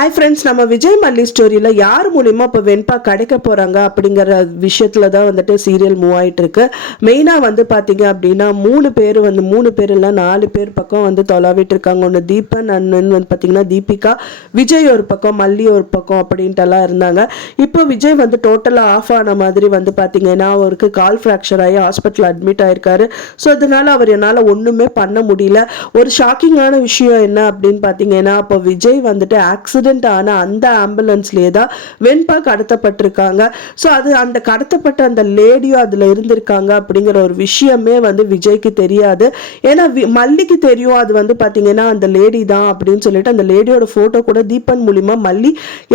Hi friends, நம்ம விஜய் மல்லி ஸ்டோரியில் யார் மூலிமா இப்போ வெண்பா கிடைக்க போகிறாங்க அப்படிங்கிற விஷயத்தில் தான் வந்துட்டு சீரியல் மூவ் ஆகிட்டு இருக்கு. மெயினாக வந்து பார்த்தீங்க அப்படின்னா 3 பேர் இல்லை 4 பேர் பக்கம் வந்து தொலாவிட்டு இருக்காங்க. ஒன்று தீபன், அண்ணன் வந்து பார்த்தீங்கன்னா தீபிகா, விஜய் ஒரு பக்கம், மல்லி ஒரு பக்கம் அப்படின்ட்டுலாம் இருந்தாங்க. இப்போ விஜய் வந்து டோட்டலாக ஆஃப் ஆன மாதிரி வந்து பார்த்தீங்கன்னா அவருக்கு கால் ஃப்ராக்சர் ஆகி ஹாஸ்பிட்டல் அட்மிட் ஆயிருக்காரு. ஸோ அதனால அவர் என்னால் ஒன்றுமே பண்ண முடியல. ஒரு ஷாக்கிங்கான விஷயம் என்ன அப்படின்னு பார்த்தீங்கன்னா, அப்போ விஜய் வந்துட்டு ஆக்சிடென்ட் ஆன அந்த ஆம்புலன்ஸ்லேயே தான் வெண்பா கடத்தப்பட்டிருக்காங்க. ஸோ அது அந்த கடத்தப்பட்ட அந்த லேடியும் அதில் இருந்திருக்காங்க அப்படிங்கிற ஒரு விஷயமே வந்து விஜய்க்கு தெரியாது. ஏன்னா மல்லிக்கு தெரியும் அது வந்து பார்த்தீங்கன்னா அந்த லேடி தான் அப்படின்னு சொல்லிட்டு அந்த லேடியோட ஃபோட்டோ கூட தீபன் மூலிமா மல்லி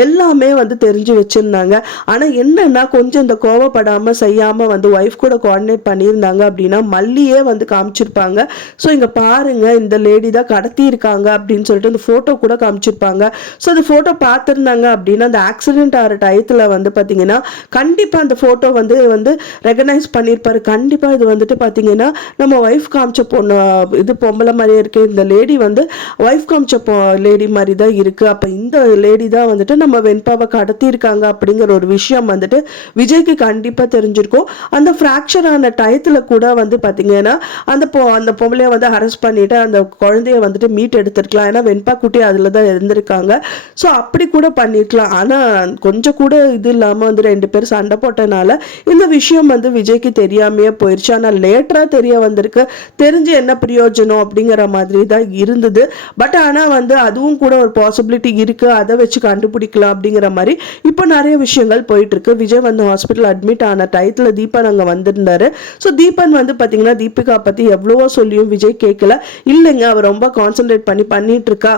எல்லாமே வந்து தெரிஞ்சு வச்சுருந்தாங்க. ஆனால் என்னன்னா கொஞ்சம் இந்த கோவப்படாமல் செய்யாமல் வந்து ஒய்ஃப் கூட கோஆர்டினேட் பண்ணியிருந்தாங்க அப்படின்னா மல்லியே வந்து காமிச்சிருப்பாங்க. ஸோ இங்கே பாருங்க இந்த லேடி தான் கடத்தி இருக்காங்க அப்படின்னு சொல்லிட்டு அந்த ஃபோட்டோ கூட காமிச்சிருப்பாங்க. ஸோ அந்த ஃபோட்டோ பார்த்துருந்தாங்க அப்படின்னா அந்த ஆக்சிடென்ட் ஆகிற டயத்தில் வந்து பார்த்தீங்கன்னா கண்டிப்பாக அந்த ஃபோட்டோ வந்து ரெகனைஸ் பண்ணியிருப்பாரு. கண்டிப்பாக இது வந்துட்டு பார்த்தீங்கன்னா நம்ம ஒய்ஃப் காமிச்ச பொண்ணு, இது பொம்பளை மாதிரியே இருக்குது, இந்த லேடி வந்து ஒய்ஃப் காமிச்ச லேடி மாதிரி தான் இருக்குது, அப்போ இந்த லேடி தான் வந்துட்டு நம்ம வெண்பாவை கடத்தியிருக்காங்க அப்படிங்கிற ஒரு விஷயம் வந்துட்டு விஜய்க்கு கண்டிப்பாக தெரிஞ்சிருக்கும். அந்த ஃப்ராக்சர் ஆன டயத்தில் கூட வந்து பார்த்தீங்கன்னா அந்த பொம்பளையை வந்து அரெஸ்ட் பண்ணிட்டு அந்த குழந்தைய வந்துட்டு மீட் எடுத்துருக்கலாம். ஏன்னா வெண்பா குட்டி அதில் தான் இருந்திருக்காங்க. ஸோ அப்படி கூட பண்ணிருக்கலாம். ஆனால் கொஞ்சம் கூட இது இல்லாமல் வந்து 2 பேர் சண்டை போட்டனால இந்த விஷயம் வந்து விஜய்க்கு தெரியாமையே போயிடுச்சு. ஆனால் லேட்டராக தெரிய வந்திருக்கு. தெரிஞ்சு என்ன பிரயோஜனம் அப்படிங்கிற மாதிரி தான் இருந்தது. பட் ஆனால் வந்து அதுவும் கூட ஒரு பாசிபிலிட்டி இருக்கு, அதை வச்சு கண்டுபிடிக்கலாம் அப்படிங்கிற மாதிரி இப்போ நிறைய விஷயங்கள் போயிட்டு இருக்கு. விஜய் வந்து ஹாஸ்பிட்டல் அட்மிட் ஆன டயத்தில் தீபன் அங்கே வந்திருந்தாரு. ஸோ தீபன் வந்து பார்த்தீங்கன்னா தீபிகா பற்றி எவ்வளவோ சொல்லியும் விஜய் கேட்கல. இல்லைங்க, அவர் ரொம்ப கான்சென்ட்ரேட் பண்ணிட்டு இருக்கா,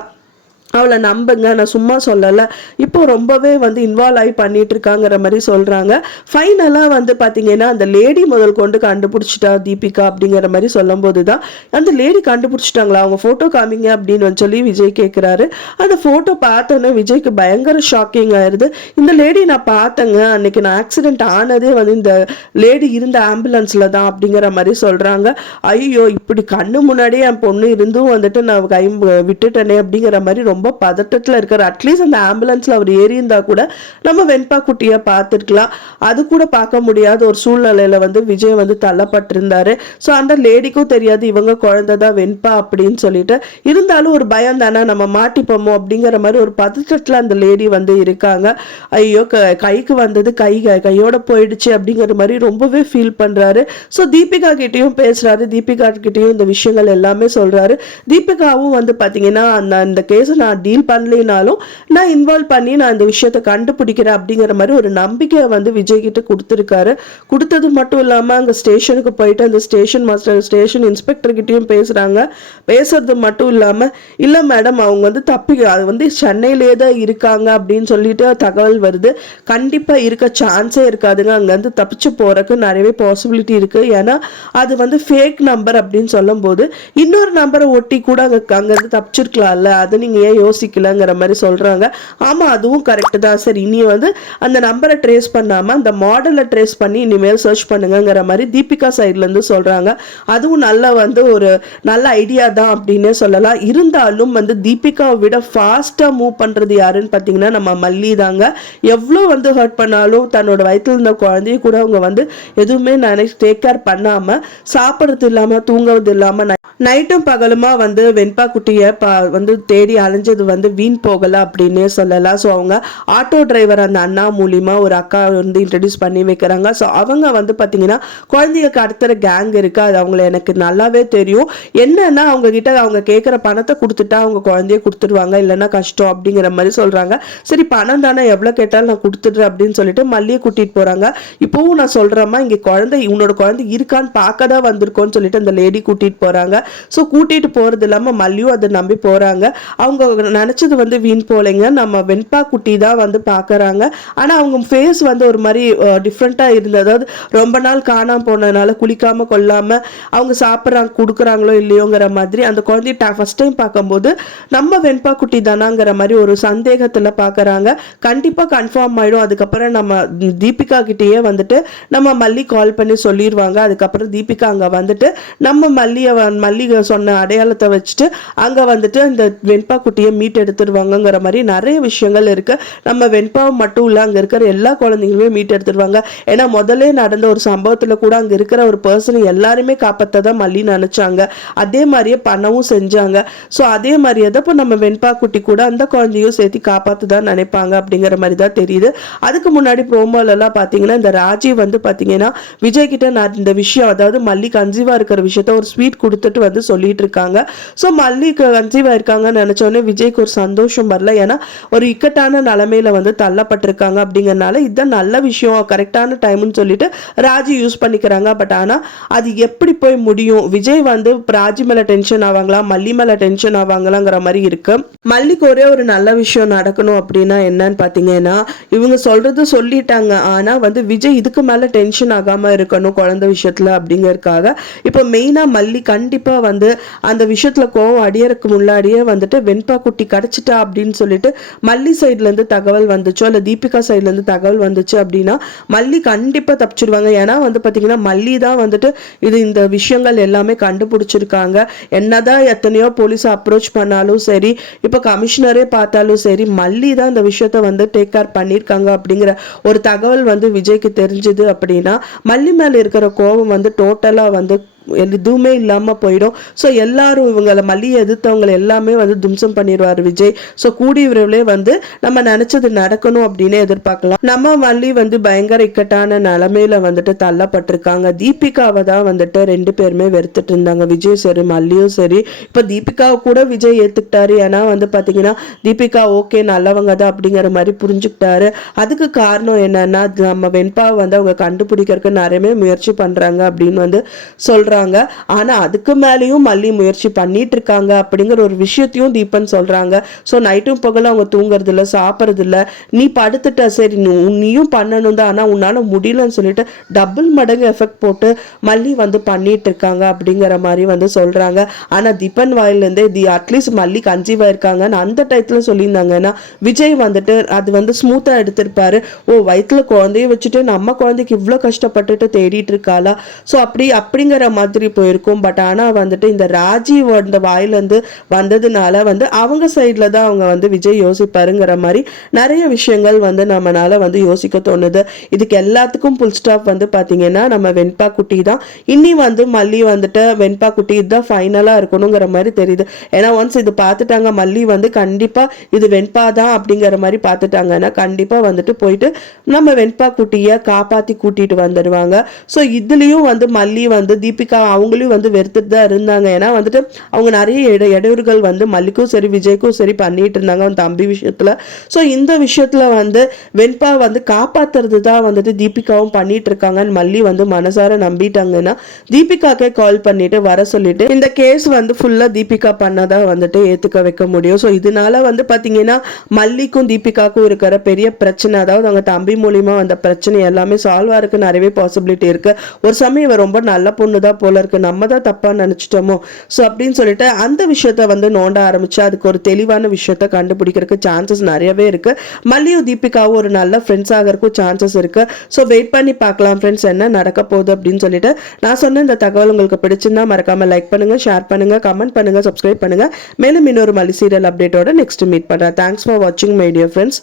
அவளை நம்புங்க, நான் சும்மா சொல்லலை, இப்போ ரொம்பவே வந்து இன்வால்வ் ஆகி பண்ணிட்டு இருக்காங்கிற மாதிரி சொல்றாங்க. ஃபைனலாக வந்து பார்த்தீங்கன்னா அந்த லேடி முதல் கொண்டு கண்டுபிடிச்சிட்டா தீபிகா அப்படிங்கிற மாதிரி சொல்லும் போது தான் அந்த லேடி கண்டுபிடிச்சிட்டாங்களா, அவங்க ஃபோட்டோ காமிங்க அப்படின்னு சொல்லி விஜய் கேட்குறாரு. அந்த ஃபோட்டோ பார்த்தோன்னே விஜய்க்கு பயங்கர ஷாக்கிங் ஆயிடுது. இந்த லேடி நான் பார்த்தேங்க, அன்னைக்கு நான் ஆக்சிடென்ட் ஆனதே வந்து இந்த லேடி இருந்த ஆம்புலன்ஸில் தான் அப்படிங்கிற மாதிரி சொல்கிறாங்க. ஐயோ, இப்படி கண்ணு முன்னாடியே என் பொண்ணு இருந்தும் வந்துட்டு நான் கை விட்டுட்டேனே அப்படிங்கிற மாதிரி ரொம்ப பதட்டத்தில் இருக்காரு. அட்லீஸ்ட் அந்த ஆம்புலன்ஸ்ல அவர் ஏறி இருந்தா கூட நம்ம வெண்பா குட்டியை பார்த்துருக்கலாம். அது கூட பார்க்க முடியாத ஒரு சூழ்நிலையில வந்து விஜய் வந்து தள்ளப்பட்டிருந்தாரு. ஸோ அந்த லேடிக்கும் தெரியாது இவங்க குழந்தை தான் வெண்பா அப்படின்னு சொல்லிட்டு, இருந்தாலும் ஒரு பயம் தானே, நம்ம மாட்டிப்போமோ அப்படிங்கிற மாதிரி ஒரு பதட்டத்தில் அந்த லேடி வந்து இருக்காங்க. ஐயோ, கைக்கு வந்தது கையோட போயிடுச்சு அப்படிங்கிற மாதிரி ரொம்பவே ஃபீல் பண்றாரு. ஸோ தீபிகா கிட்டையும் பேசுறாரு, தீபிகா கிட்டையும் இந்த விஷயங்கள் எல்லாமே சொல்றாரு. தீபிகாவும் வந்து பார்த்தீங்கன்னா அந்த கேஸை நான் டீல் பண்ணலினாலும் நான் இன்வால்வ் பண்ணி நான் இந்த விஷயத்தை கண்டுபிடிக்கிறேன் அப்படிங்கிற மாதிரி ஒரு நம்பிக்கையை வந்து விஜய் கிட்ட கொடுத்துருக்காரு. கொடுத்தது மட்டும் இல்லாமல் அங்கே ஸ்டேஷனுக்கு போயிட்டு அந்த ஸ்டேஷன் மாஸ்டர், ஸ்டேஷன் இன்ஸ்பெக்டர் கிட்டையும் பேசுறாங்க. பேசுறது மட்டும் இல்லாமல் இல்லை மேடம், அவங்க வந்து அது வந்து சென்னையிலே தான் இருக்காங்க அப்படின்னு சொல்லிட்டு தகவல் வருது. கண்டிப்பாக இருக்க சான்ஸே இருக்காதுங்க, அங்கேருந்து தப்பிச்சு போறதுக்கு நிறையவே பாசிபிலிட்டி இருக்கு. ஏன்னா அது வந்து ஃபேக் நம்பர் அப்படின்னு சொல்லும் போது இன்னொரு நம்பரை ஒட்டி கூட அங்கேருந்து தப்பிச்சிருக்கலாம்ல, அதை நீங்க ஏன் யோசிக்கலங்கிற மாதிரி சொல்றாங்க. ஆமா, அதுவும் கரெக்ட் தான். சரி, இனி வந்து அந்த நம்பரை ட்ரேஸ் பண்ணாம அந்த மாடலை ட்ரேஸ் பண்ணி இனிமேல் சர்ச் பண்ணுங்கிற மாதிரி தீபிகா சைட்ல இருந்து சொல்றாங்க. அதுவும் ஒரு நல்ல ஐடியா தான் அப்படின்னே சொல்லலாம். இருந்தாலும் வந்து தீபிகாவை விட ஃபாஸ்டா மூவ் பண்றது யாருன்னு பாத்தீங்கன்னா நம்ம மல்லி தாங்க. எவ்வளோ வந்து ஹர்ட் பண்ணாலும் தன்னோட வயிற்றுல இருந்த குழந்தைய கூட அவங்க வந்து எதுவுமே டேக் கேர் பண்ணாம, சாப்பிட்றது இல்லாம தூங்குறது இல்லாம நைட்டும் பகலுமா வந்து வெண்பா குட்டியை வந்து தேடி அலைஞ்சது வந்து வீண் போகல அப்படின்னே சொல்லலாம். ஸோ அவங்க ஆட்டோ டிரைவர் அந்த அண்ணா மூலியமா ஒரு அக்கா வந்து இன்ட்ரடியூஸ் பண்ணி வைக்கிறாங்க. ஸோ அவங்க வந்து பார்த்தீங்கன்னா குழந்தைய கடத்துற கேங் இருக்கு, அது அவங்கள எனக்கு நல்லாவே தெரியும். என்னன்னா அவங்க கிட்ட அவங்க கேட்குற பணத்தை கொடுத்துட்டா அவங்க குழந்தைய கொடுத்துருவாங்க, இல்லைன்னா கஷ்டம் அப்படிங்கிற மாதிரி சொல்றாங்க. சரி, பணம் தானே, எவ்வளோ கேட்டாலும் நான் கொடுத்துடுறேன் அப்படின்னு சொல்லிட்டு மல்லியை கூட்டிட்டு போறாங்க. இப்போவும் நான் சொல்றேம்மா, இங்கே உன்னோட குழந்தை இருக்கான்னு பார்க்க தான் வந்திருக்கோன்னு சொல்லிட்டு அந்த லேடி கூட்டிட்டு போறாங்க. ஸோ கூட்டிட்டு போறது இல்லாம மல்லியும் அதை நம்பி போறாங்க. அவங்க நினைச்சது வந்து வீண் போலைங்க, நம்ம வெண்பா குட்டி தான் வந்து பாக்குறாங்க. ஆனா அவங்க ஃபேஸ் வந்து ஒரு மாதிரி டிஃப்ரெண்டா இருந்தது. அதாவது ரொம்ப நாள் காணாம போனதுனால குளிக்காம கொள்ளாம அவங்க சாப்பிட்றாங்க, கொடுக்குறாங்களோ இல்லையோங்கிற மாதிரி அந்த குழந்தைய ஃபர்ஸ்ட் டைம் பார்க்கும்போது நம்ம வெண்பா குட்டி தானாங்கிற மாதிரி ஒரு சந்தேகத்துல பாக்குறாங்க. கண்டிப்பா கன்ஃபார்ம் ஆயிடும். அதுக்கப்புறம் நம்ம தீபிகா கிட்டேயே வந்துட்டு நம்ம மல்லி கால் பண்ணி சொல்லிடுவாங்க. அதுக்கப்புறம் தீபிகா அங்க வந்துட்டு நம்ம மல்லிகை சொன்ன அடையாளத்தை வச்சுட்டு அங்க வந்துட்டு இந்த வெண்பா குட்டியை மல்லியை மீட் எடுத்துருவாங்கங்கிற மாதிரி நிறைய விஷயங்கள் இருக்கு. நம்ம வெண்பாவை மட்டும் இல்ல, அங்க இருக்கிற எல்லா குழந்தைங்களுமே மீட் எடுத்துருவாங்க. ஏன்னா முதல்ல நடந்த ஒரு சம்பவத்துல கூட அங்க இருக்கிற ஒரு பர்சன் எல்லாருமே காப்பாத்ததான் மல்லி நினைச்சாங்க. அதே மாதிரியே பண்ணவும் செஞ்சாங்க. ஸோ அதே மாதிரியே தான் இப்போ நம்ம வெண்பா குட்டி கூட அந்த குழந்தையும் சேர்த்து காப்பாத்துதான் நினைப்பாங்க அப்படிங்கிற மாதிரி தான் தெரியுது. அதுக்கு முன்னாடி ப்ரோமோலெல்லாம் பார்த்தீங்கன்னா இந்த ராஜீவ் வந்து பார்த்தீங்கன்னா விஜய் கிட்ட நான் இந்த விஷயம், அதாவது மல்லி கன்சீவா இருக்கிற விஷயத்த ஒரு ஸ்வீட் கொடுத்துட்டு வந்து சொல்லிட்டு இருக்காங்க. ஸோ மல்லி கன்சீவா இருக்காங்கன்னு நினைச்சோடனே விஜய்க்கு ஒரு சந்தோஷம் வரல. ஏன்னா ஒரு இக்கட்டான நிலைமையில வந்து தள்ளப்பட்டிருக்காங்க அப்படிங்கறனால இதுதான் நல்ல விஷயம், கரெக்டான டைம்னு சொல்லிட்டு ராஜி யூஸ் பண்ணிக்கிறாங்க. பட் ஆனா அது எப்படி போய் முடியும்? விஜய் வந்து ராஜி மேல டென்ஷன் ஆவாங்களா, மல்லி மேல டென்ஷன் ஆவாங்களாங்கிற மாதிரி இருக்கு. மல்லிக்கு ஒரே ஒரு நல்ல விஷயம் நடக்கணும் அப்படின்னா என்னன்னு பாத்தீங்கன்னா, இவங்க சொல்றது சொல்லிட்டாங்க, ஆனா வந்து விஜய் இதுக்கு மேல டென்ஷன் ஆகாம இருக்கணும் குழந்தை விஷயத்துல அப்படிங்கறதுக்காக இப்போ மெயினா மல்லி கண்டிப்பா வந்து அந்த விஷயத்துல கோவம் அடியறதுக்கு முன்னாடியே வந்துட்டு வெண்பா குட்டி கிடைச்சிட்டா அப்படின்னு சொல்லிட்டு மல்லி சைட்ல இருந்து தகவல் வந்துச்சோ இல்ல தீபிகா சைட்ல இருந்து தகவல் வந்துச்சு அப்படின்னா மல்லி கண்டிப்பா தப்பிச்சிருவாங்க. ஏன்னா வந்து பாத்தீங்கன்னா மல்லி தான் வந்துட்டு இந்த விஷயங்கள் எல்லாமே கண்டுபிடிச்சிருக்காங்க. என்னதான் எத்தனையோ போலீஸ் அப்ரோச் பண்ணாலும் சரி, இப்ப கமிஷனரே பார்த்தாலும் சரி, மல்லி தான் இந்த விஷயத்த வந்து டேக் கேர் பண்ணிருக்காங்க அப்படிங்கிற ஒரு தகவல் வந்து விஜய்க்கு தெரிஞ்சது அப்படின்னா மல்லி மேல இருக்கிற கோபம் வந்து டோட்டலா வந்து எதுவுமே இல்லாம போயிடும். ஸோ எல்லாரும் இவங்களை மல்லியை எதிர்த்தவங்களை எல்லாமே வந்து தும்சம் பண்ணிடுவார் விஜய். ஸோ கூடிய விரைவிலே வந்து நம்ம நினைச்சது நடக்கணும் அப்படின்னு எதிர்பார்க்கலாம். நம்ம மல்லி வந்து பயங்கர இக்கட்டான நிலைமையில வந்துட்டு தள்ளப்பட்டிருக்காங்க. தீபிகாவை தான் வந்துட்டு ரெண்டு பேருமே வெறுத்துட்டு இருந்தாங்க, விஜய் சரி மல்லியும் சரி. இப்போ தீபிகாவை கூட விஜய் ஏத்துக்கிட்டாரு. ஏன்னா வந்து பாத்தீங்கன்னா தீபிகா ஓகே நல்லவங்க தான் அப்படிங்கிற மாதிரி புரிஞ்சுக்கிட்டாரு. அதுக்கு காரணம் என்னன்னா நம்ம வெண்பாவை வந்து அவங்க கண்டுபிடிக்கிறதுக்கு நிறைய முயற்சி பண்றாங்க அப்படின்னு வந்து சொல்றாங்க. ஆனா அதுக்கு மேலேயும் மல்லி முயற்சி பண்ணிட்டு இருக்காங்க அப்படிங்கிற ஒரு விஷயத்தையும் தீபன் சொல்றாங்க. ஸோ நைட்டும் பகலும் அவங்க தூங்குறது இல்லை, சாப்பிட்றது இல்லை. நீ படுத்துட்ட சரி நீயும் பண்ணணும் தான், ஆனா உன்னால முடியலன்னு சொல்லிட்டு டபுள் மடங்கு எஃபெக்ட் போட்டு மல்லி வந்து பண்ணிட்டு இருக்காங்க அப்படிங்கிற மாதிரி வந்து சொல்றாங்க. ஆனா தீபன் வாயிலிருந்தே அட்லீஸ்ட் மல்லி கன்சீவ் ஆயிருக்காங்கன்னு அந்த டயத்துல சொல்லியிருந்தாங்கன்னா விஜய் வந்துட்டு அது வந்து ஸ்மூத்தா எடுத்திருப்பாரு. ஓ வயிற்றுல குழந்தைய வச்சுட்டு நம்ம குழந்தைக்கு இவ்வளோ கஷ்டப்பட்டுட்டு தேடிட்டு இருக்காளா, ஸோ அப்படிங்கிற மாதிரி போயிருக்கும். பட் ஆனா வந்துட்டு இந்த ராஜீவ் அந்த வாயிலிருந்து வந்ததுனால வந்து அவங்க சைட்ல தான் அவங்க வந்து விஜய் யோசிப்பாருங்கிற மாதிரி நிறைய விஷயங்கள் வந்து நம்மளால வந்து யோசிக்க தோணுது. இதுக்கு எல்லாத்துக்கும் புல் ஸ்டாப் வந்து பாத்தீங்கன்னா நம்ம வெண்பா குட்டி தான். இன்னி வந்து மல்லி வந்துட்டு வெண்பா குட்டி இதுதான் ஃபைனலா இருக்கணுங்கிற மாதிரி தெரியுது. ஏன்னா ஒன்ஸ் இது பார்த்துட்டாங்க மல்லி வந்து கண்டிப்பா இது வெண்பா தான் அப்படிங்கிற மாதிரி பார்த்துட்டாங்கன்னா கண்டிப்பா வந்துட்டு போயிட்டு நம்ம வெண்பா குட்டியை காப்பாத்தி கூட்டிட்டு வந்துடுவாங்க. ஸோ இதுலயும் வந்து மல்லி வந்து தீபிகா அவங்களையும் வந்து வெறுத்துட்டு தான் இருந்தாங்க. ஏன்னா வந்துட்டு அவங்க நிறைய இடையூறுகள் வந்து மல்லிக்கும் சரி விஜய்க்கும் சரி பண்ணிட்டு இருந்தாங்க அவன் தம்பி விஷயத்துல. ஸோ இந்த விஷயத்துல வந்து வெண்பா வந்து காப்பாத்துறது தான் வந்துட்டு தீபிகாவும் பண்ணிட்டு இருக்காங்கன்னு மல்லி வந்து மனசார நம்பிட்டாங்கன்னா தீபிகாக்கே கால் பண்ணிட்டு வர சொல்லிட்டு இந்த கேஸ் வந்து ஃபுல்லா தீபிகா பண்ணதான் வந்துட்டு ஏத்துக்க வைக்க முடியும். ஸோ இதனால வந்து பாத்தீங்கன்னா மல்லிக்கும் தீபிகாக்கும் இருக்கிற பெரிய பிரச்சனை, அதாவது அவங்க தம்பி மூலியமா வந்த பிரச்சனை எல்லாமே சால்வ் ஆகிறதுக்கு நிறையவே பாசிபிலிட்டி இருக்கு. ஒரு சமயம் இவ ரொம்ப நல்ல பொண்ணு தான் போல இருக்கு, நம்ம தான் தப்பா நினைச்சிட்டோமோ ஸோ அப்படின்னு சொல்லிட்டு அந்த விஷயத்த வந்து நோண்ட ஆரம்பிச்சு அதுக்கு ஒரு தெளிவான விஷயத்த கண்டுபிடிக்கிறதுக்கு சான்சஸ் நிறையவே இருக்கு. மல்லியும் தீபிகாவும் ஒரு நல்ல ஃப்ரெண்ட்ஸ் ஆகிறதுக்கும் சான்சஸ் இருக்கு. ஸோ வெயிட் பண்ணி பார்க்கலாம் ஃப்ரெண்ட்ஸ் என்ன நடக்க போகுது அப்படின்னு சொல்லிட்டு. நான் சொன்ன இந்த தகவல் உங்களுக்கு பிடிச்சிருந்தா மறக்காம லைக் பண்ணுங்க, ஷேர் பண்ணுங்க, கமெண்ட் பண்ணுங்க, சப்ஸ்கிரைப் பண்ணுங்க. மேலும் இன்னொரு மல்லி சீரியல் அப்டேட்டோட நெக்ஸ்ட் மீட் பண்றேன். தேங்க்ஸ் ஃபார் வாட்சிங் மை டியர் ஃப்ரெண்ட்ஸ்.